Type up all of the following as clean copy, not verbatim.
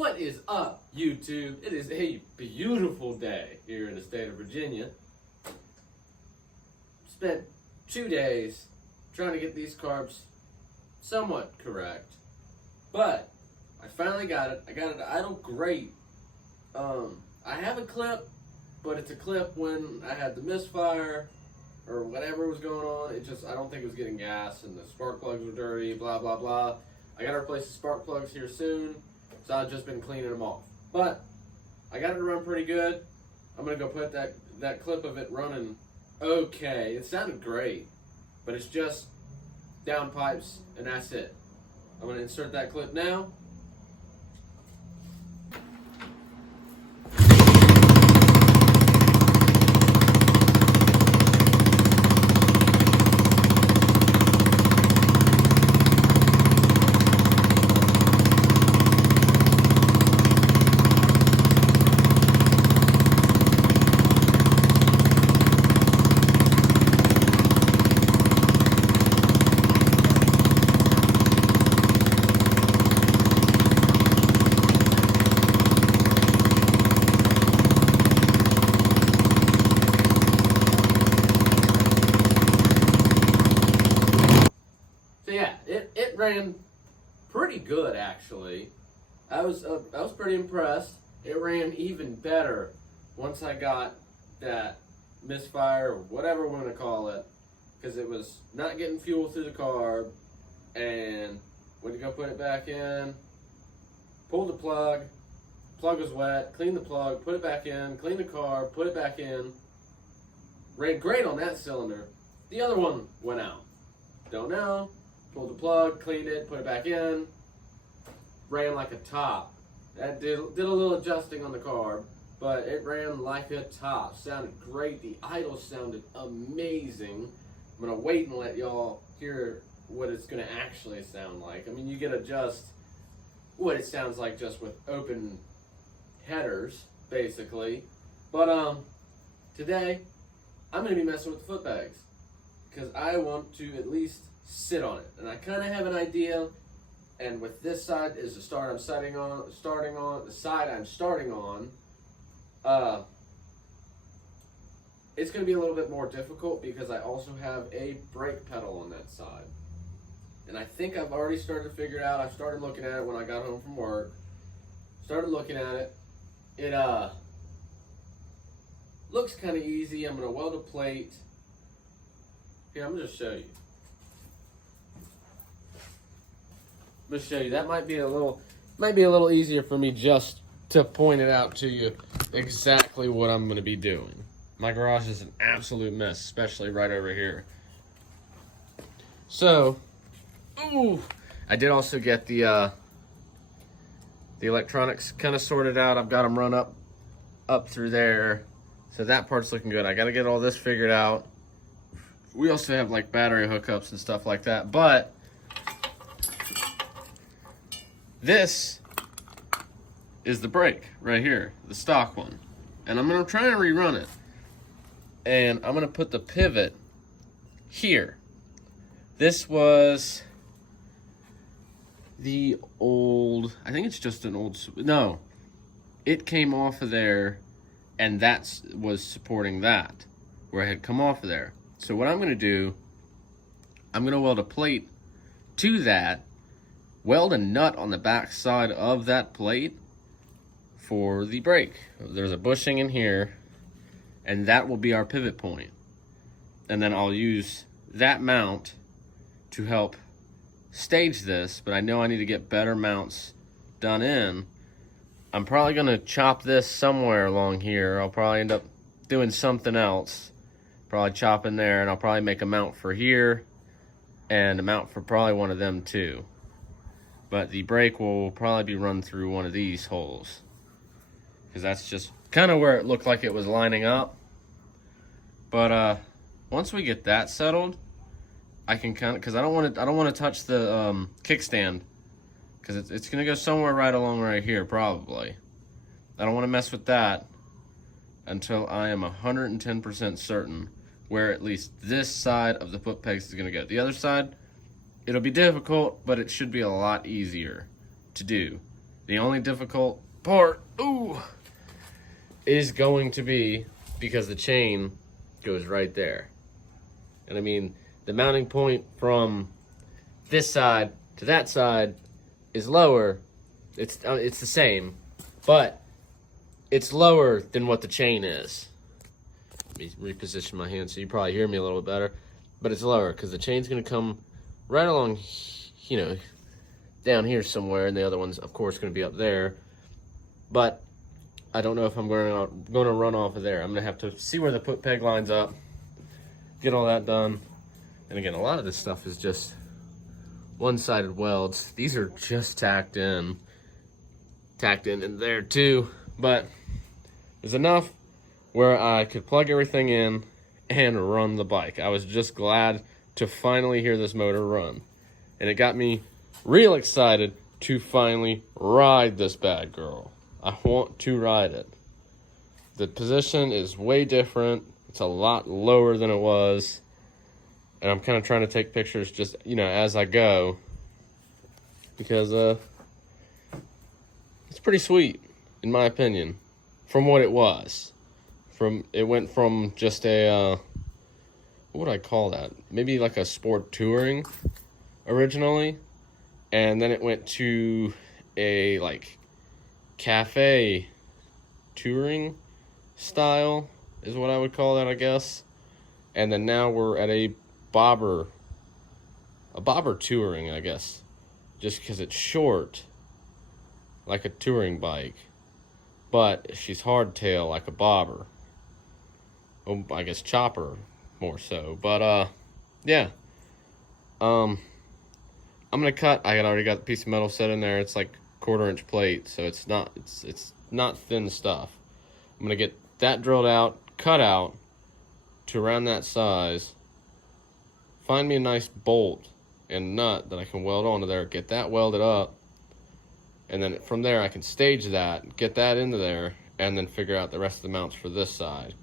What is up, YouTube? It is a beautiful day here in the state of Virginia. Spent 2 days trying to get these carbs somewhat correct, but I finally got it. I got it to idle great. I have a clip, but it's a clip when I had the misfire or whatever was going on. I don't think it was getting gas and the spark plugs were dirty, blah, blah, blah. I got to replace the spark plugs here soon, so I've just been cleaning them off. But I got it to run pretty good. I'm going to go put that clip of it running okay. It sounded great, but it's just down pipes and that's it. I'm going to insert that clip now. So yeah, it ran pretty good actually. I was pretty impressed. It ran even better once I got that misfire or whatever we want to call it, because it was not getting fuel through the carb, and went to go put it back in, pulled the plug was wet, cleaned the plug, put it back in, cleaned the carb, put it back in, ran great on that cylinder. The other one went out. Don't know. Pulled the plug, cleaned it, put it back in, ran like a top. That did a little adjusting on the carb, but it ran like a top. Sounded great. The idle sounded amazing. I'm gonna wait and let y'all hear what it's gonna actually sound like. I mean, you get to adjust what it sounds like just with open headers, basically. But today I'm gonna be messing with the foot pegs because I want to at least sit on it, and I kind of have an idea. And with this side is the start I'm starting on, the side I'm starting on, it's going to be a little bit more difficult because I also have a brake pedal on that side. And I think I've already started to figure it out. I started looking at it when I got home from work. Started looking at it. It looks kind of easy. I'm going to weld a plate. Here, I'm going to show you. I'm going to show you. That might be a little easier for me just to point it out to you exactly what I'm going to be doing. My garage is an absolute mess, especially right over here. So, I did also get the electronics kind of sorted out. I've got them run up through there. So that part's looking good. I got to get all this figured out. We also have like battery hookups and stuff like that, but this is the brake right here, the stock one. And I'm gonna try and rerun it. And I'm gonna put the pivot here. This was the old, I think it's just an old, no, it came off of there and that was supporting that, where it had come off of there. So what I'm gonna do, I'm gonna weld a plate to that, weld a nut on the back side of that plate for the brake. There's a bushing in here, and that will be our pivot point. And then I'll use that mount to help stage this, but I know I need to get better mounts done in. I'm probably gonna chop this somewhere along here. I'll probably end up doing something else. Probably chop in there, and I'll probably make a mount for here and a mount for probably one of them too. But the brake will probably be run through one of these holes, because that's just kind of where it looked like it was lining up. But once we get that settled, I can kind of, because I don't want to touch the kickstand, because it's gonna go somewhere right along right here probably. I don't want to mess with that until I am 110% certain where at least this side of the foot pegs is gonna go. The other side, it'll be difficult, but it should be a lot easier to do. The only difficult part, is going to be because the chain goes right there. And I mean, the mounting point from this side to that side is lower. It's the same, but it's lower than what the chain is. Let me reposition my hand so you probably hear me a little bit better. But it's lower because the chain's going to come right along, you know, down here somewhere, and the other one's, of course, going to be up there. But I don't know if I'm going to run off of there. I'm going to have to see where the put peg lines up, get all that done. And again, a lot of this stuff is just one-sided welds. These are just tacked in there too. But there's enough where I could plug everything in and run the bike. I was just glad to finally hear this motor run. And it got me real excited to finally ride this bad girl. I want to ride it. The position is way different. It's a lot lower than it was. And I'm kind of trying to take pictures just, you know, as I go. Because it's pretty sweet, in my opinion, from what it was. It went from just a, what would I call that? Maybe like a sport touring originally. And then it went to a like cafe touring style is what I would call that, I guess. And then now we're at a bobber touring, I guess. Just because it's short, like a touring bike. But she's hardtail like a bobber. Oh, I guess chopper more so. But yeah. I'm gonna cut. I already got the piece of metal set in there. It's like 1/4-inch plate, so it's not thin stuff. I'm gonna get that drilled out, cut out to around that size. Find me a nice bolt and nut that I can weld onto there. Get that welded up, and then from there I can stage that, get that into there, and then figure out the rest of the mounts for this side.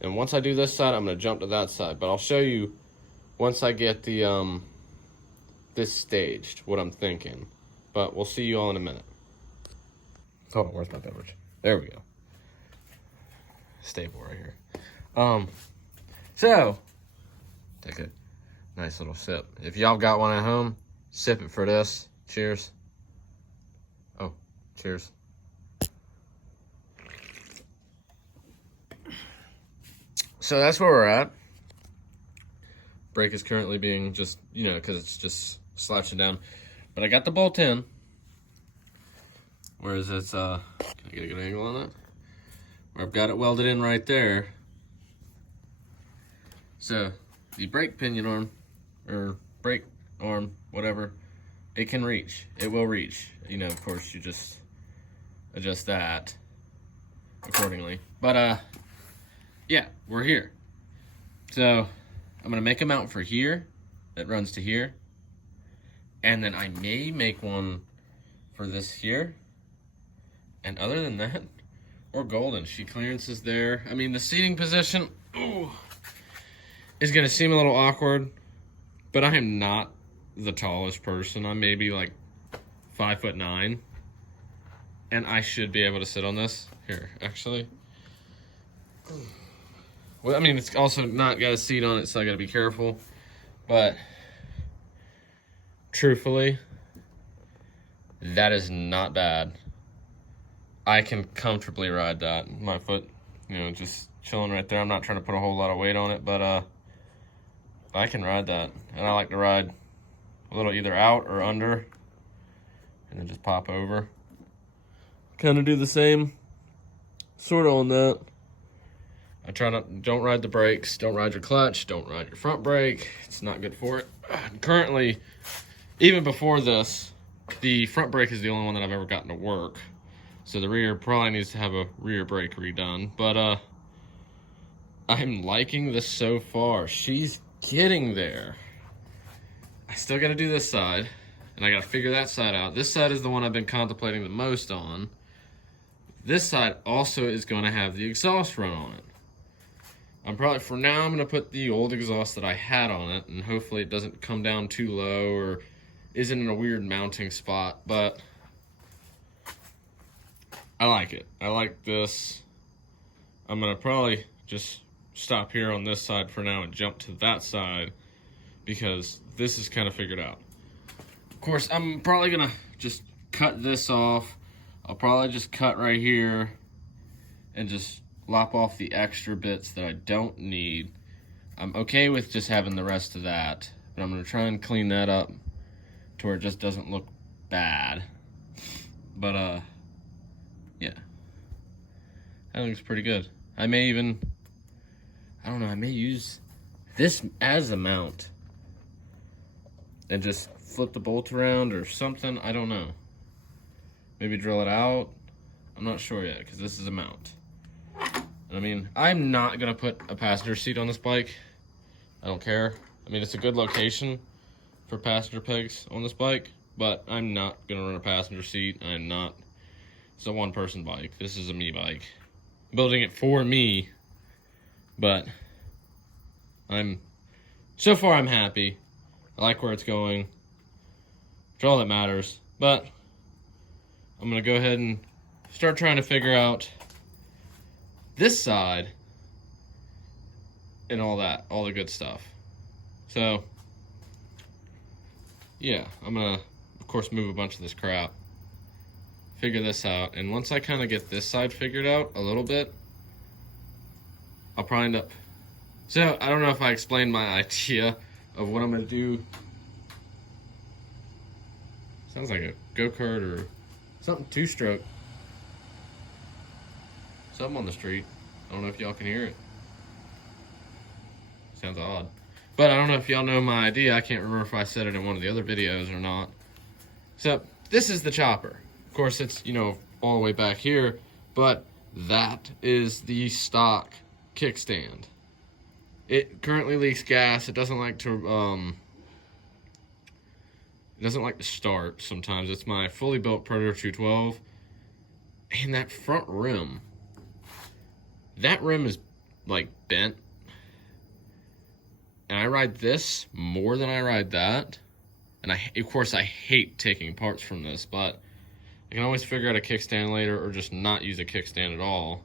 And once I do this side, I'm gonna jump to that side. But I'll show you once I get the this staged, what I'm thinking. But we'll see you all in a minute. Hold on, where's my beverage? There we go. Stable right here. So, take a nice little sip. If y'all got one at home, sip it for this. Cheers. Oh, cheers. So that's where we're at. Brake is currently being just, you know, because it's just slouching down. But I got the bolt in. Whereas it's, can I get a good angle on that? Where I've got it welded in right there. So the brake pinion arm, or brake arm, whatever, it can reach. It will reach. You know, of course, you just adjust that accordingly. But, yeah, we're here. So I'm gonna make a mount for here that runs to here. And then I may make one for this here. And other than that, we're golden. Sheet clearance is there. I mean, the seating position is gonna seem a little awkward, but I am not the tallest person. I'm maybe like 5'9", and I should be able to sit on this. Here, actually. Well, I mean, it's also not got a seat on it, so I gotta be careful. But truthfully, that is not bad. I can comfortably ride that. My foot, you know, just chilling right there. I'm not trying to put a whole lot of weight on it, but I can ride that. And I like to ride a little either out or under, and then just pop over. Kind of do the same sort of on that. I try don't ride the brakes, don't ride your clutch, don't ride your front brake. It's not good for it. Currently, even before this, the front brake is the only one that I've ever gotten to work. So the rear probably needs to have a rear brake redone. But I'm liking this so far. She's getting there. I still got to do this side, and I got to figure that side out. This side is the one I've been contemplating the most on. This side also is going to have the exhaust run on it. For now, I'm going to put the old exhaust that I had on it, and hopefully it doesn't come down too low or isn't in a weird mounting spot. But I like it. I like this. I'm gonna probably just stop here on this side for now and jump to that side because this is kind of figured out. Of course, I'm probably gonna just cut this off. I'll probably just cut right here and just lop off the extra bits that I don't need. I'm okay with just having the rest of that, but I'm gonna try and clean that up to where it just doesn't look bad. But yeah, that looks pretty good. I may even, I don't know, I may use this as a mount and just flip the bolt around or something. I don't know. Maybe drill it out. I'm not sure yet because this is a mount. I mean, I'm not gonna put a passenger seat on this bike. I don't care. I mean, it's a good location for passenger pegs on this bike, but I'm not gonna run a passenger seat. I'm not. It's a one-person bike. This is a me bike. I'm building it for me, but so far I'm happy. I like where it's going. It's all that matters. But I'm gonna go ahead and start trying to figure out this side and all that, all the good stuff. So yeah, I'm gonna of course move a bunch of this crap, figure this out, and once I kind of get this side figured out a little bit, I'll probably end up, so I don't know if I explained my idea of what I'm gonna do. Sounds like a go-kart or something, two-stroke. Something on the street. I don't know if y'all can hear it. Sounds odd. But I don't know if y'all know my idea. I can't remember if I said it in one of the other videos or not. So, this is the chopper. Of course, it's, you know, all the way back here, but that is the stock kickstand. It currently leaks gas. It doesn't like to, start sometimes. It's my fully built Predator 212. And that front rim, that rim is like bent. And I ride this more than I ride that. And of course I hate taking parts from this, but I can always figure out a kickstand later or just not use a kickstand at all.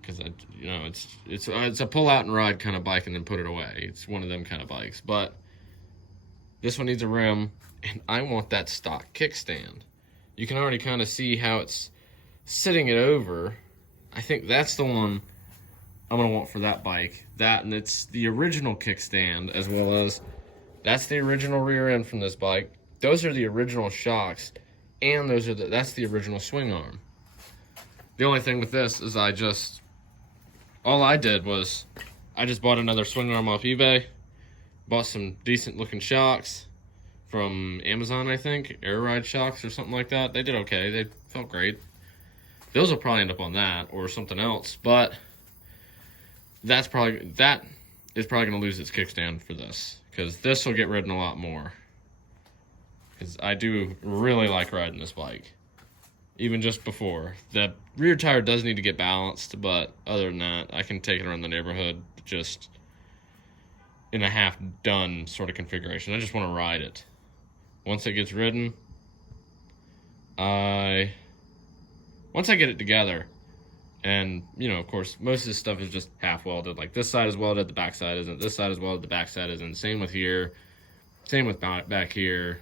Because you know, it's a pull out and ride kind of bike and then put it away. It's one of them kind of bikes. But this one needs a rim, and I want that stock kickstand. You can already kind of see how it's sitting it over. I think that's the one I'm gonna want for that bike. That, and it's the original kickstand, as well as that's the original rear end from this bike. Those are the original shocks, and that's the original swing arm. The only thing with this is all I did was I just bought another swing arm off eBay, bought some decent looking shocks from Amazon, I think, Air Ride shocks or something like that. They did okay. They felt great. Those will probably end up on that or something else, but that is probably going to lose its kickstand for this, because this will get ridden a lot more. Because I do really like riding this bike, even just before. The rear tire does need to get balanced, but other than that, I can take it around the neighborhood just in a half-done sort of configuration. I just want to ride it. Once it gets ridden, once I get it together, and, you know, of course, most of this stuff is just half-welded. Like, this side is welded, the back side isn't. This side is welded, the back side isn't. Same with here. Same with back here.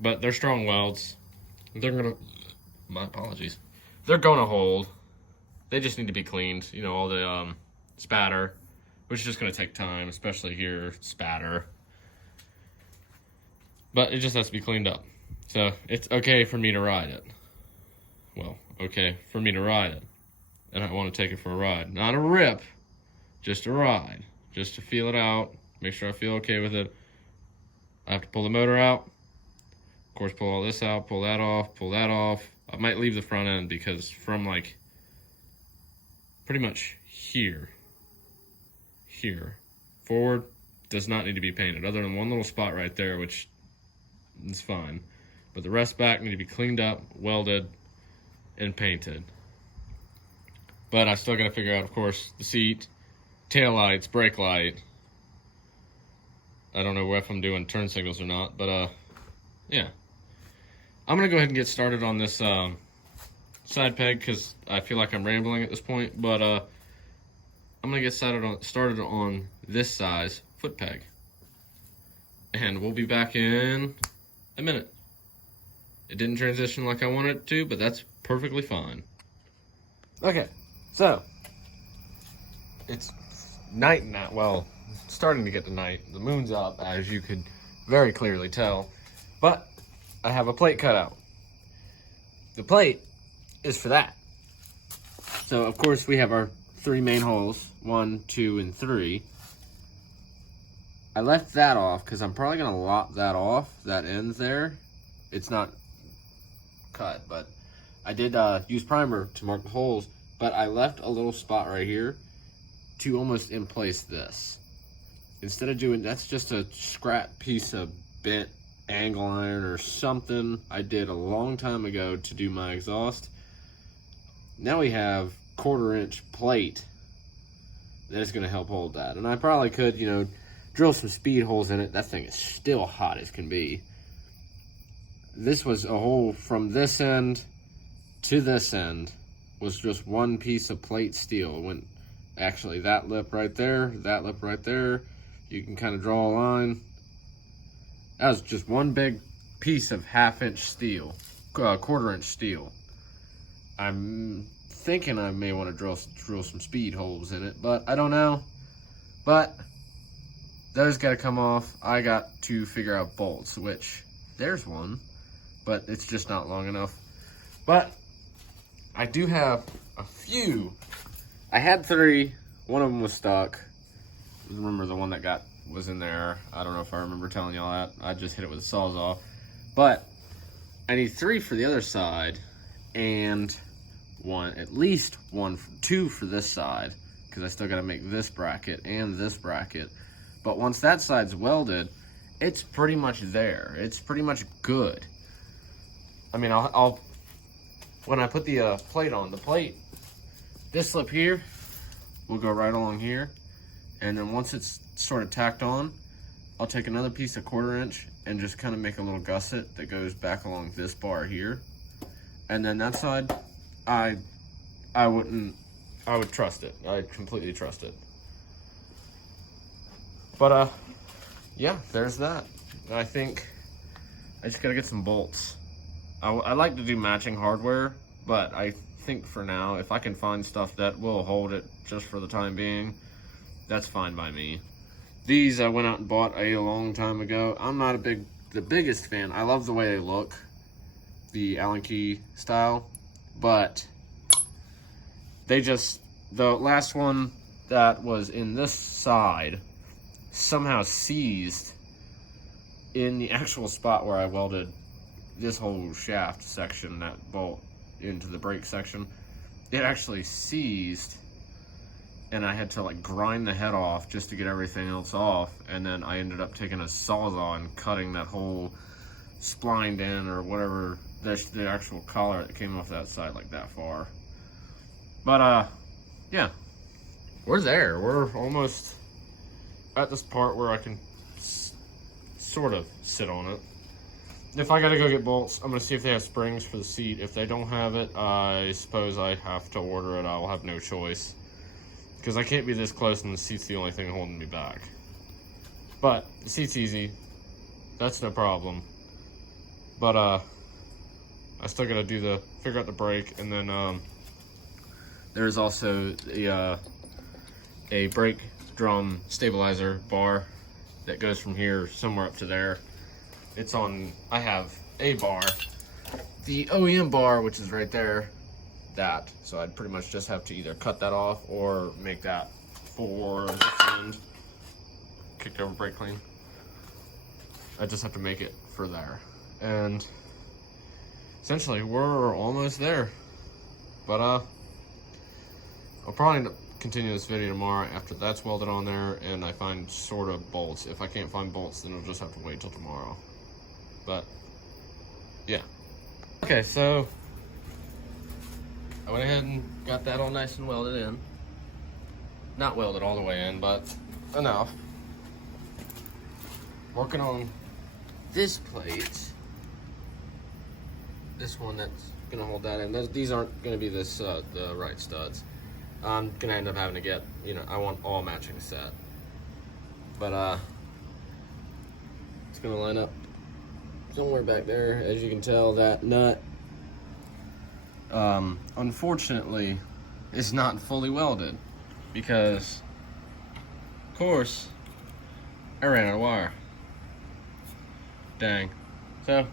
But they're strong welds. They're going to... My apologies. They're going to hold. They just need to be cleaned. You know, all the spatter, which is just going to take time, especially here, spatter. But it just has to be cleaned up. So, it's okay for me to ride it. Well, okay for me to ride it. And I want to take it for a ride. Not a rip, just a ride. Just to feel it out, make sure I feel okay with it. I have to pull the motor out. Of course, pull all this out, pull that off, pull that off. I might leave the front end because from like pretty much here forward does not need to be painted, other than one little spot right there, which is fine. But the rest back need to be cleaned up, welded, and painted. But I still got to figure out, of course, the seat, tail lights, brake light. I don't know if I'm doing turn signals or not, but yeah. I'm going to go ahead and get started on this side peg because I feel like I'm rambling at this point, but I'm gonna get started on this size foot peg. And we'll be back in a minute. It didn't transition like I wanted it to, but that's perfectly fine. Okay, so it's night now. Well, starting to get to night. The moon's up, as you could very clearly tell, but I have a plate cut out. The plate is for that. So of course we have our 3 main holes, 1, 2, and 3. I left that off because I'm probably gonna lop that off, that ends there. It's not cut, but I did use primer to mark the holes, but I left a little spot right here to almost in place this. Instead of doing, that's just a scrap piece of bent angle iron or something I did a long time ago to do my exhaust. Now we have 1/4-inch plate that is gonna help hold that. And I probably could, you know, drill some speed holes in it. That thing is still hot as can be. This was a hole from this end to this end was just one piece of plate steel. It went actually that lip right there, that lip right there. You can kind of draw a line. That was just one big piece of 1/2-inch steel, 1/4-inch steel. I'm thinking I may want to drill some speed holes in it, but I don't know. But those got to come off. I got to figure out bolts, which there's one, but it's just not long enough. But I do have a few. I had 3. One of them was stuck. Remember the one that was in there. I don't know if I remember telling y'all that. I just hit it with a Sawzall. But I need 3 for the other side, and at least 2 for this side, because I still got to make this bracket and this bracket. But once that side's welded, it's pretty much there. It's pretty much good. I mean, I'll when I put the plate on, this lip here will go right along here. And then once it's sort of tacked on, I'll take another piece of 1/4-inch and just kind of make a little gusset that goes back along this bar here. And then that side, I would trust it. I completely trust it. But yeah, there's that. I think I just gotta get some bolts. I like to do matching hardware, but I think for now, if I can find stuff that will hold it just for the time being, that's fine by me. These I went out and bought a long time ago. I'm not the biggest fan. I love the way they look, the Allen key style, but the last one that was in this side somehow seized in the actual spot where I welded this whole shaft section, that bolt into the brake section. It actually seized, and I had to like grind the head off just to get everything else off, and then I ended up taking a Sawzall and cutting that whole splined in or whatever, the actual collar that came off that side like that far. But yeah, we're there. We're almost at this part where I can sort of sit on it. If I gotta go get bolts, I'm gonna see if they have springs for the seat. If they don't have it, I suppose I have to order it. I will have no choice, because I can't be this close and the seat's the only thing holding me back. But the seat's easy. That's no problem. But I still gotta figure out the brake, and then there's also a brake drum stabilizer bar that goes from here somewhere up to there. It's on, I have a bar, the OEM bar, which is right there, so I'd pretty much just have to either cut that off or make that for this end. Kicked over brake clean. I just have to make it for there. And essentially we're almost there. But I'll probably end up continue this video tomorrow after that's welded on there and I find sort of bolts. If I can't find bolts, then I'll just have to wait till tomorrow. But yeah. Okay, so I went ahead and got that all nice and welded in. Not welded all the way in, but enough. Working on this plate. this one that's gonna hold that in. These aren't gonna be this the right studs. I'm gonna end up having to get, you know, I want all matching set. But it's gonna line up somewhere back there. As you can tell, that nut unfortunately is not fully welded because, of course, I ran out of wire. Dang. So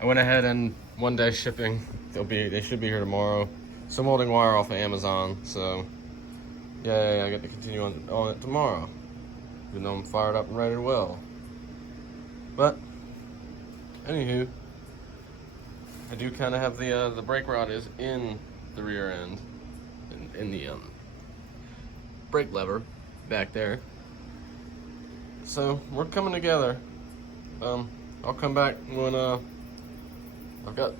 I went ahead and 1 day shipping. They should be here tomorrow. Some molding wire off of Amazon. So yay, I get to continue on it tomorrow, even though I'm fired up and ready to weld. But anywho, I do kind of have the brake rod is in the rear end, in the brake lever back there. So we're coming together. I'll come back when I've got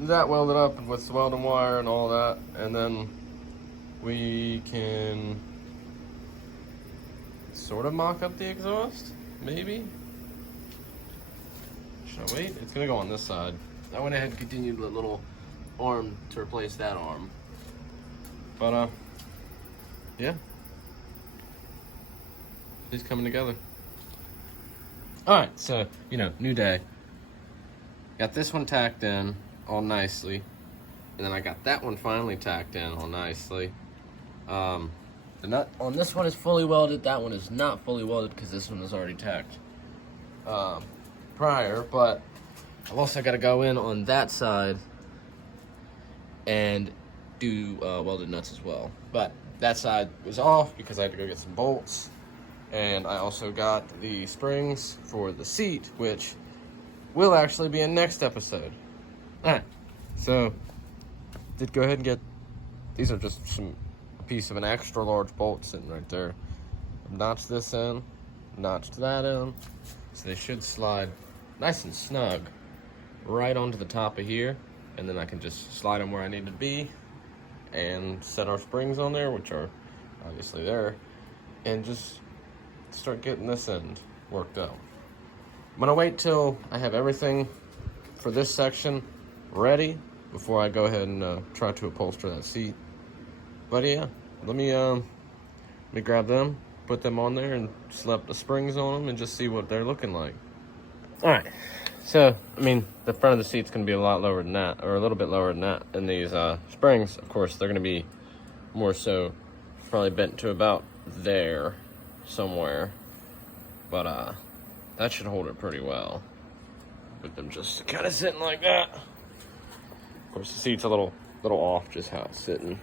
that welded up with the welding wire and all that, and then we can sort of mock up the exhaust, maybe. Should I wait? It's gonna go on this side. I went ahead and continued the little arm to replace that arm. But yeah, it's coming together. All right, so, you know, new day. Got this one tacked in all nicely, and then I got that one finally tacked in all nicely. The nut on this one is fully welded. That one is not fully welded because this one was already tacked prior, but I've also got to go in on that side and do welded nuts as well. But that side was off because I had to go get some bolts. And I also got the springs for the seat, which will actually be in next episode. All right, so did go ahead and get, these are just a piece of an extra large bolt sitting right there. Notched this in, notched that in, so they should slide nice and snug right onto the top of here, and then I can just slide them where I need to be and set our springs on there, which are obviously there, and just start getting this end worked out. I'm gonna wait till I have everything for this section ready before I go ahead and try to upholster that seat. But yeah, let me grab them, put them on there, and slap the springs on them and just see what they're looking like. All right, so I mean, the front of the seat's gonna be a lot lower than that, or a little bit lower than that. And these springs, of course, they're gonna be more so probably bent to about there somewhere, but that should hold it pretty well with them just kind of sitting like that. Of course, the seat's a little off just how it's sitting.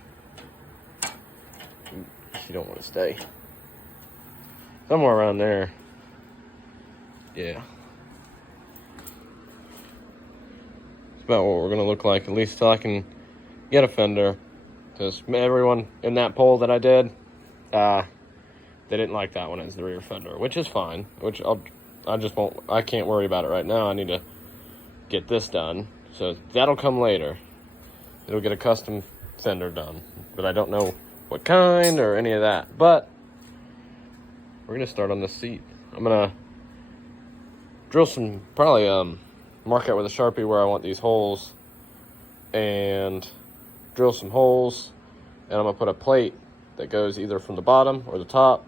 You don't want to stay somewhere around there. Yeah, it's about what we're gonna look like, at least till I can get a fender, because everyone in that poll that I did, they didn't like that one as the rear fender, which is fine. Which I can't worry about it right now. I need to get this done, so that'll come later. It'll get a custom fender done, but I don't know what kind or any of that. But we're gonna start on this seat. I'm gonna drill some, probably mark out with a Sharpie where I want these holes, and drill some holes, and I'm gonna put a plate that goes either from the bottom or the top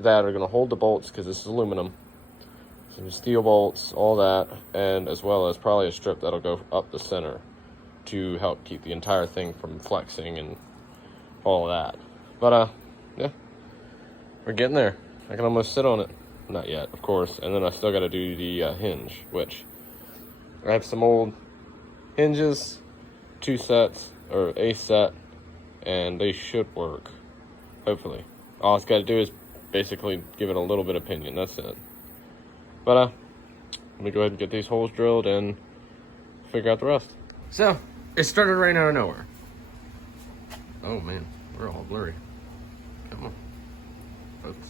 that are going to hold the bolts, because this is aluminum, some steel bolts, all that, and as well as probably a strip that'll go up the center to help keep the entire thing from flexing and all of that. But yeah, we're getting there. I can almost sit on it. Not yet, of course. And then I still got to do the hinge, which I have some old hinges, 2 sets or a set, and they should work, hopefully. All it's got to do is basically give it a little bit of pinion, that's it. But let me go ahead and get these holes drilled and figure out the rest. So it started raining out of nowhere. Oh man, we're all blurry. Come on, folks.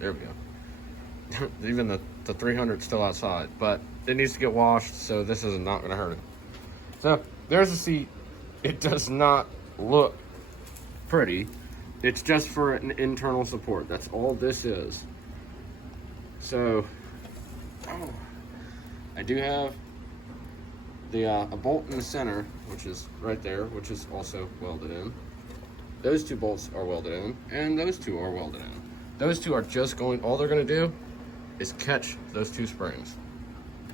There we go. Even the 300's still outside, but it needs to get washed, so this is not gonna hurt it. So there's the seat. It does not look pretty. It's just for an internal support. That's all this is. So I do have a bolt in the center, which is right there, which is also welded in. Those two bolts are welded in, and those two are welded in. Those two are just going, all they're gonna do is catch those two springs.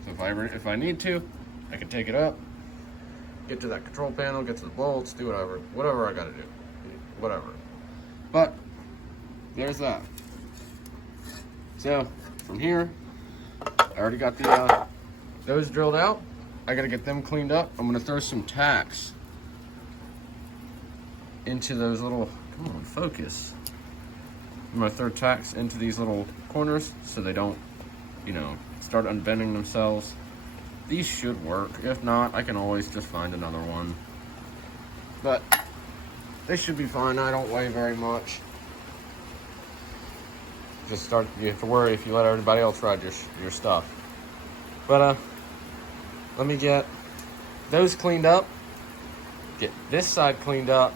So if I need to, I can take it up, get to that control panel, get to the bolts, do whatever I gotta do, whatever. But there's that. So from here, I already got those drilled out. I gotta get them cleaned up. I'm gonna throw some tacks into those little, come on, focus. I'm gonna throw tacks into these little corners so they don't, you know, start unbending themselves. These should work. If not, I can always just find another one. But they should be fine. I don't weigh very much. You have to worry if you let everybody else ride your stuff. But let me get those cleaned up, get this side cleaned up,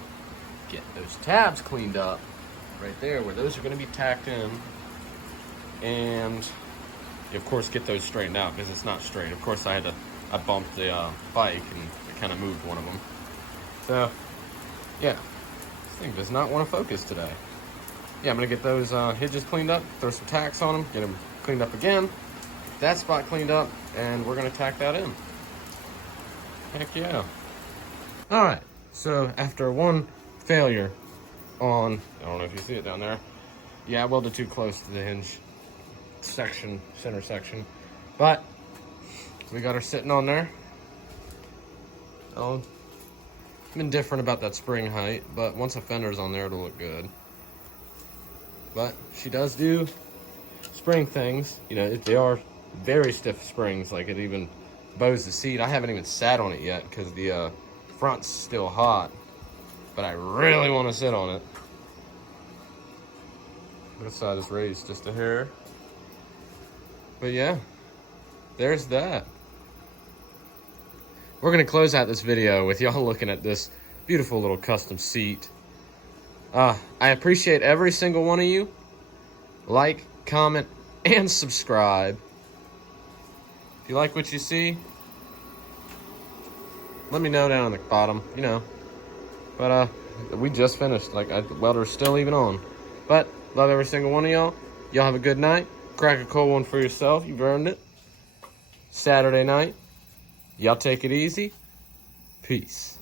get those tabs cleaned up right there where those are going to be tacked in, and of course get those straightened out because it's not straight. Of course I bumped the bike and it kind of moved one of them. So yeah, this thing does not want to focus today. Yeah, I'm gonna get those hinges cleaned up, throw some tacks on them, get them cleaned up again, get that spot cleaned up, and we're gonna tack that in. Heck yeah. All right, so after one failure on, I don't know if you see it down there. Yeah, I welded too close to the hinge section, center section. But we got her sitting on there. I'm indifferent about that spring height, but once a fender's on there, it'll look good. But she does do spring things. You know, they are very stiff springs, like it even bows the seat. I haven't even sat on it yet because the front's still hot, but I really want to sit on it. This side is raised just a hair. But yeah, there's that. We're gonna close out this video with y'all looking at this beautiful little custom seat. I appreciate every single one of you. Like, comment, and subscribe. If you like what you see, let me know down at the bottom, you know. But we just finished, like the welder's still even on. But love every single one of y'all. Y'all have a good night. Crack a cold one for yourself. You've earned it. Saturday night. Y'all take it easy. Peace.